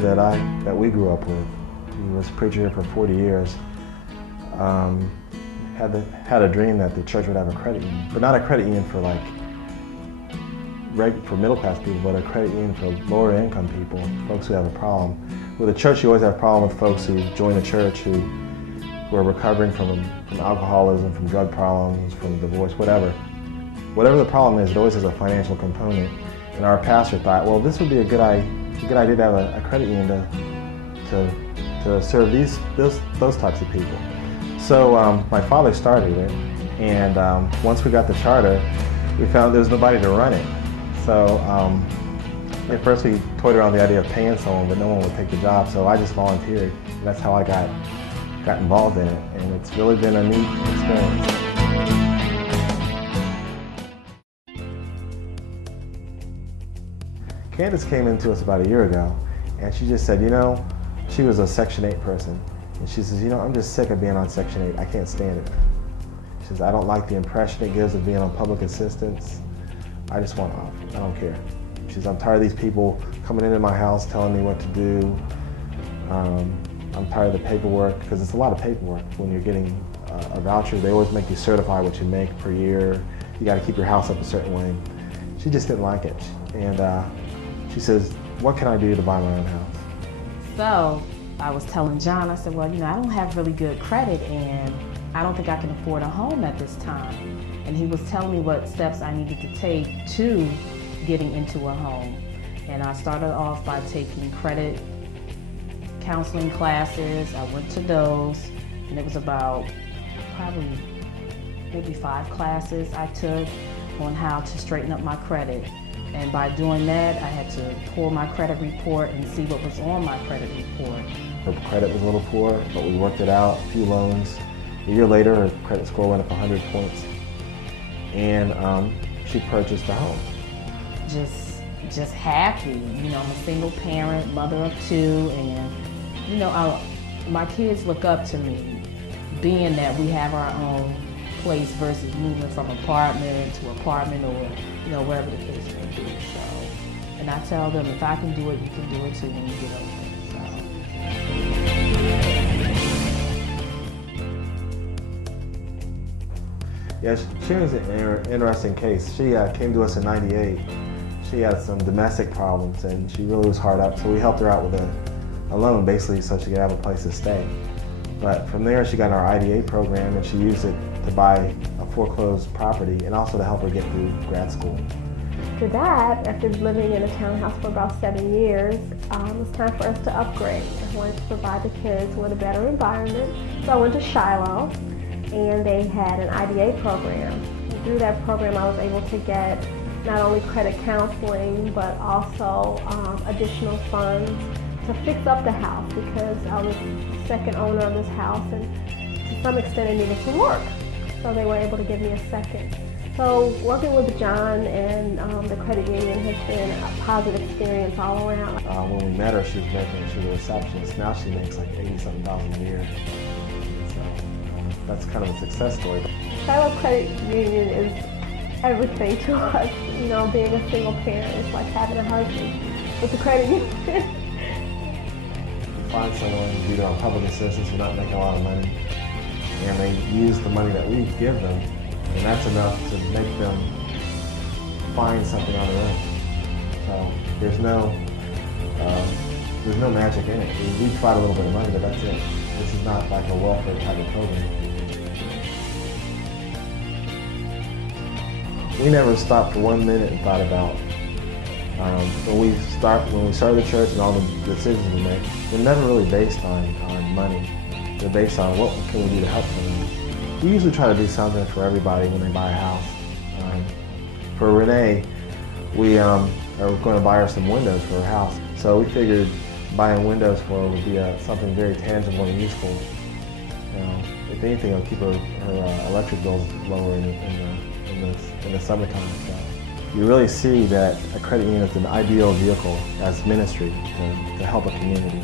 preacher that we grew up with. He was a preacher here for 40 years. Had a dream that the church would have a credit union, but not a credit union for for middle class people, but a credit union for lower income people, folks who have a problem. With a church, you always have a problem with folks who join the church who are recovering from alcoholism, from drug problems, from divorce, whatever. Whatever the problem is, it always has a financial component. And our pastor thought, well, this would be a good idea to have a credit union to serve those types of people. So my father started it, and once we got the charter, we found there was nobody to run it. So at first we toyed around the idea of paying someone, but no one would take the job, so I just volunteered. And that's how I got involved in it, and it's really been a neat experience. Candace came into us about a year ago, and she just said, she was a Section 8 person, and she says, I'm just sick of being on Section 8. I can't stand it. She says, I don't like the impression it gives of being on public assistance. I just want off. I don't care. She says, I'm tired of these people coming into my house telling me what to do. I'm tired of the paperwork, because it's a lot of paperwork. When you're getting a voucher, they always make you certify what you make per year. You got to keep your house up a certain way. She just didn't like it. And she says, what can I do to buy my own house? So I was telling John, I said, well, I don't have really good credit, and I don't think I can afford a home at this time. And he was telling me what steps I needed to take to getting into a home. And I started off by taking credit counseling classes. I went to those, and it was about probably maybe 5 classes I took on how to straighten up my credit. And by doing that, I had to pull my credit report and see what was on my credit report. Her credit was a little poor, but we worked it out, a few loans. A year later, her credit score went up 100 points, and she purchased a home. Just happy. I'm a single parent, mother of 2, and my kids look up to me, being that we have our own place versus moving from apartment to apartment, or wherever the case may be. So, and I tell them, if I can do it, you can do it too when you get older. So. Yeah, she was an interesting case. She came to us in '98. She had some domestic problems, and she really was hard up, so we helped her out with a loan, basically, so she could have a place to stay. But from there, she got in our IDA program, and she used it to buy a foreclosed property and also to help her get through grad school. After that, after living in a townhouse for about 7 years, it was time for us to upgrade. I wanted to provide the kids with a better environment, so I went to Shiloh, and they had an IDA program. And through that program, I was able to get not only credit counseling, but also additional funds to fix up the house, because I was the second owner of this house, and to some extent it needed some work. So they were able to give me a second. So working with John and the credit union has been a positive experience all around. When we met her, she was a receptionist. Now she makes like $80-something thousand a year. So that's kind of a success story. Shiloh Credit Union is everything to us. Being a single parent, it's like having a husband with the credit union. Find someone either on public assistance who's not making a lot of money, and they use the money that we give them, and that's enough to make them find something on their own. So there's no magic in it. We provide a little bit of money, but that's it. This is not like a welfare type of program. We never stopped for 1 minute and thought about when we started the church and all the decisions we make. They're never really based on money. They're based on what can we do to help someone. We usually try to do something for everybody when they buy a house. For Renee, we are going to buy her some windows for her house. So we figured buying windows for her would be something very tangible and useful. If anything, it'll keep her electric bills lower in the summertime. So you really see that a credit union is an ideal vehicle as ministry to help a community.